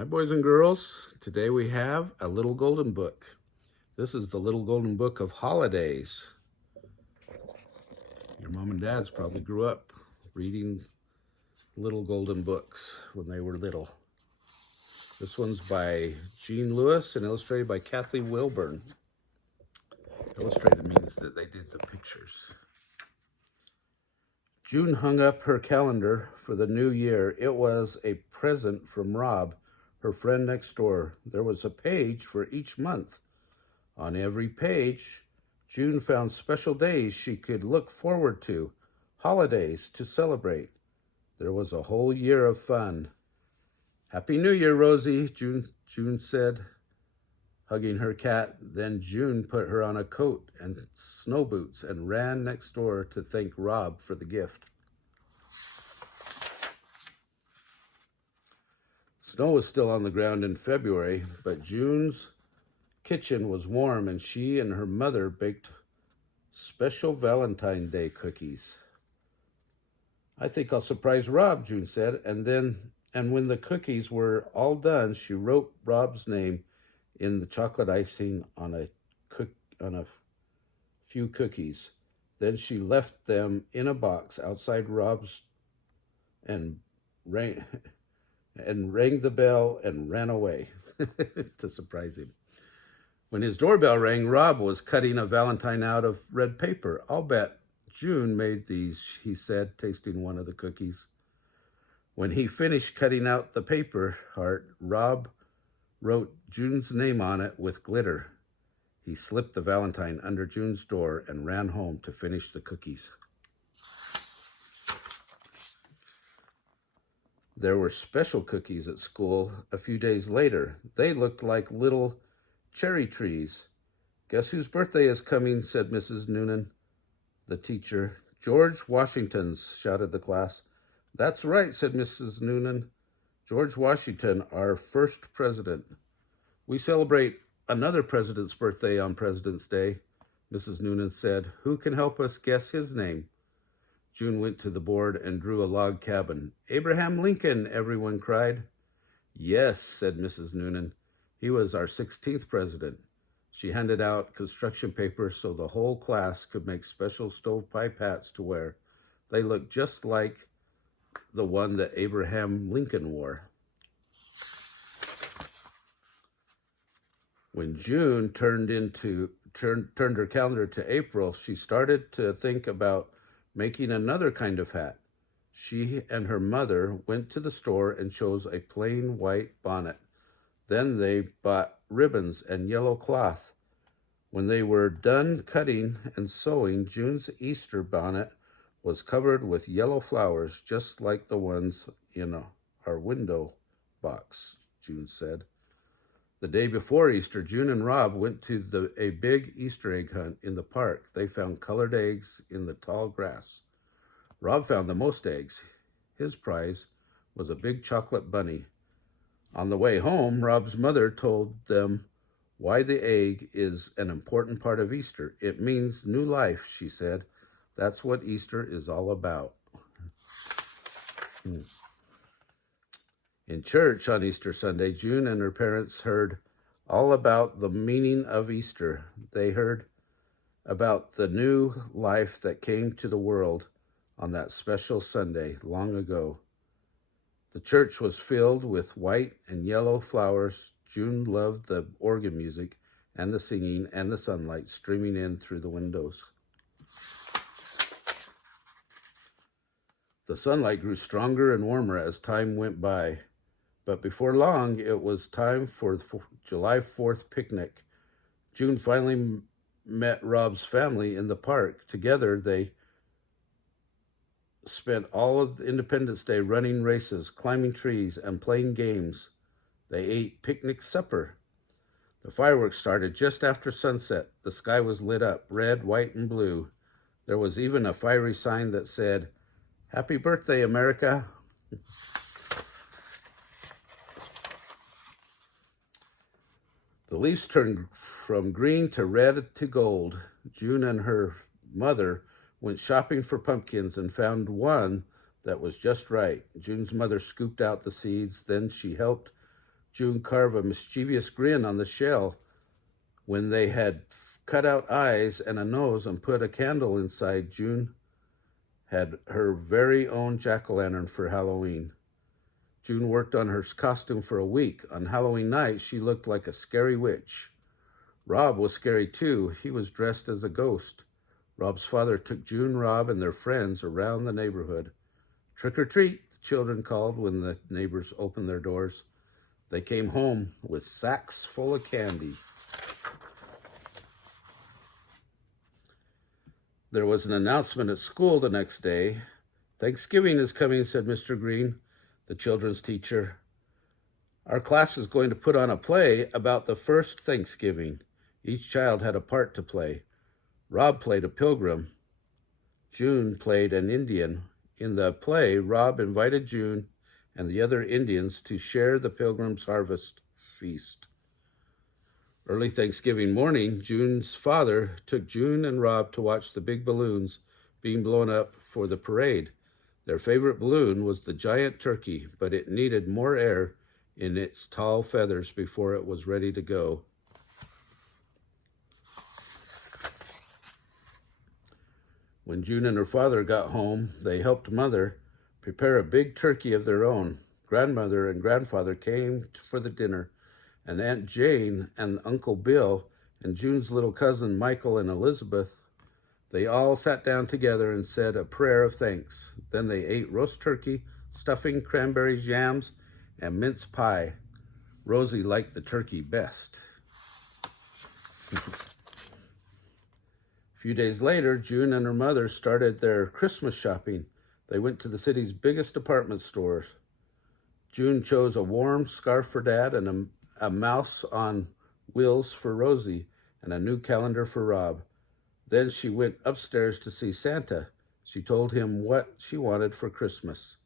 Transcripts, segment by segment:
Hi, boys and girls. Today we have a little golden book. This is the little golden book of holidays. Your mom and dads probably grew up reading little golden books when they were little. This one's by Jean Lewis and illustrated by Kathleen Wilburn. Illustrated means that they did the pictures. June hung up her calendar for the new year. It was a present from Rob, her friend next door. There was a page for each month. On every page, June found special days she could look forward to, holidays to celebrate. There was a whole year of fun. Happy New Year, Rosie, June said, hugging her cat. Then June put her on a coat and snow boots and ran next door to thank Rob for the gift. Snow was still on the ground in February, but June's kitchen was warm and she and her mother baked special Valentine's Day cookies. I think I'll surprise Rob, June said, and when the cookies were all done, she wrote Rob's name in the chocolate icing on a few cookies. Then she left them in a box outside Rob's and rang the bell and ran away to surprise him. When his doorbell rang, Rob was cutting a Valentine out of red paper. I'll bet June made these, he said, tasting one of the cookies. When he finished cutting out the paper heart, Rob wrote June's name on it with glitter. He slipped the Valentine under June's door and ran home to finish the cookies. There were special cookies at school a few days later. They looked like little cherry trees. Guess whose birthday is coming, said Mrs. Noonan, the teacher. George Washington's, shouted the class. That's right, said Mrs. Noonan. George Washington, our first president. We celebrate another president's birthday on President's Day, Mrs. Noonan said. Who can help us guess his name? June went to the board and drew a log cabin. Abraham Lincoln, everyone cried. Yes, said Mrs. Noonan. He was our 16th president. She handed out construction paper so the whole class could make special stovepipe hats to wear. They looked just like the one that Abraham Lincoln wore. When June turned her calendar to April, she started to think about making another kind of hat. She and her mother went to the store and chose a plain white bonnet. Then they bought ribbons and yellow cloth. When they were done cutting and sewing, June's Easter bonnet was covered with yellow flowers, just like the ones in our window box, June said. The day before Easter, June and Rob went to a big Easter egg hunt in the park. They found colored eggs in the tall grass. Rob found the most eggs. His prize was a big chocolate bunny. On the way home, Rob's mother told them why the egg is an important part of Easter. It means new life, she said. That's what Easter is all about. In church on Easter Sunday, June and her parents heard all about the meaning of Easter. They heard about the new life that came to the world on that special Sunday long ago. The church was filled with white and yellow flowers. June loved the organ music and the singing and the sunlight streaming in through the windows. The sunlight grew stronger and warmer as time went by. But before long, it was time for the July 4th picnic. June finally met Rob's family in the park. Together, they spent all of Independence Day running races, climbing trees, and playing games. They ate picnic supper. The fireworks started just after sunset. The sky was lit up, red, white, and blue. There was even a fiery sign that said, Happy birthday, America. The leaves turned from green to red to gold. June and her mother went shopping for pumpkins and found one that was just right. June's mother scooped out the seeds. Then she helped June carved a mischievous grin on the shell. When they had cut out eyes and a nose and put a candle inside, June had her very own jack-o'-lantern for Halloween. June worked on her costume for a week. On Halloween night, she looked like a scary witch. Rob was scary too. He was dressed as a ghost. Rob's father took June, Rob, and their friends around the neighborhood. Trick or treat, the children called when the neighbors opened their doors. They came home with sacks full of candy. There was an announcement at school the next day. "Thanksgiving is coming," said Mr. Green, the children's teacher. "Our class is going to put on a play about the first Thanksgiving." Each child had a part to play. Rob played a pilgrim. June played an Indian. In the play, Rob invited June and the other Indians to share the pilgrim's harvest feast. Early Thanksgiving morning, June's father took June and Rob to watch the big balloons being blown up for the parade. Their favorite balloon was the giant turkey, but it needed more air in its tall feathers before it was ready to go. When June and her father got home, they helped Mother prepare a big turkey of their own. Grandmother and grandfather came for the dinner, and Aunt Jane and Uncle Bill and June's little cousin Michael and Elizabeth, they all sat down together and said a prayer of thanks. Then they ate roast turkey, stuffing, cranberries, yams, and mince pie. Rosie liked the turkey best. A few days later, June and her mother started their Christmas shopping. They went to the city's biggest department stores. June chose a warm scarf for Dad and a mouse on wheels for Rosie and a new calendar for Rob. Then she went upstairs to see Santa. She told him what she wanted for Christmas.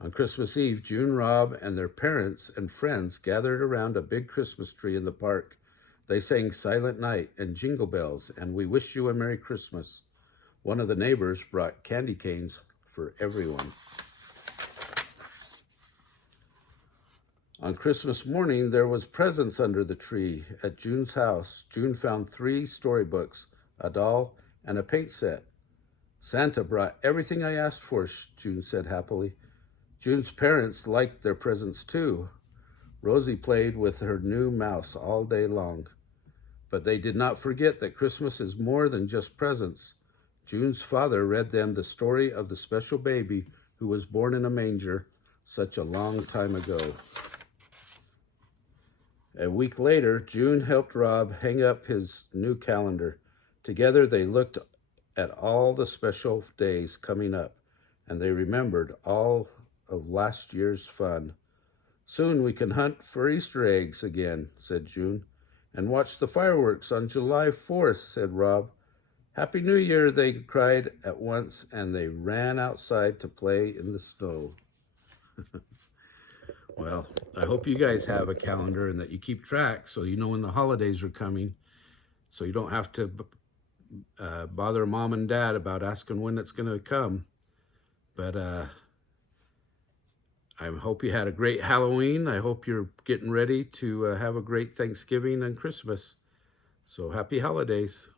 On Christmas Eve, June, Rob, and their parents and friends gathered around a big Christmas tree in the park. They sang Silent Night and Jingle Bells and We Wish You a Merry Christmas. One of the neighbors brought candy canes for everyone. On Christmas morning, there was presents under the tree. At June's house, June found 3 storybooks, a doll, and a paint set. "Santa brought everything I asked for," June said happily. June's parents liked their presents too. Rosie played with her new mouse all day long. But they did not forget that Christmas is more than just presents. June's father read them the story of the special baby who was born in a manger such a long time ago. A week later, June helped Rob hang up his new calendar. Together, they looked at all the special days coming up, and they remembered all of last year's fun. "Soon we can hunt for Easter eggs again," said June. "And watch the fireworks on July 4th, said Rob. "Happy New Year," they cried at once, and they ran outside to play in the snow. Well, I hope you guys have a calendar and that you keep track so you know when the holidays are coming, so you don't have to bother Mom and Dad about asking when it's going to come. But I hope you had a great Halloween. I hope you're getting ready to have a great Thanksgiving and Christmas. So happy holidays.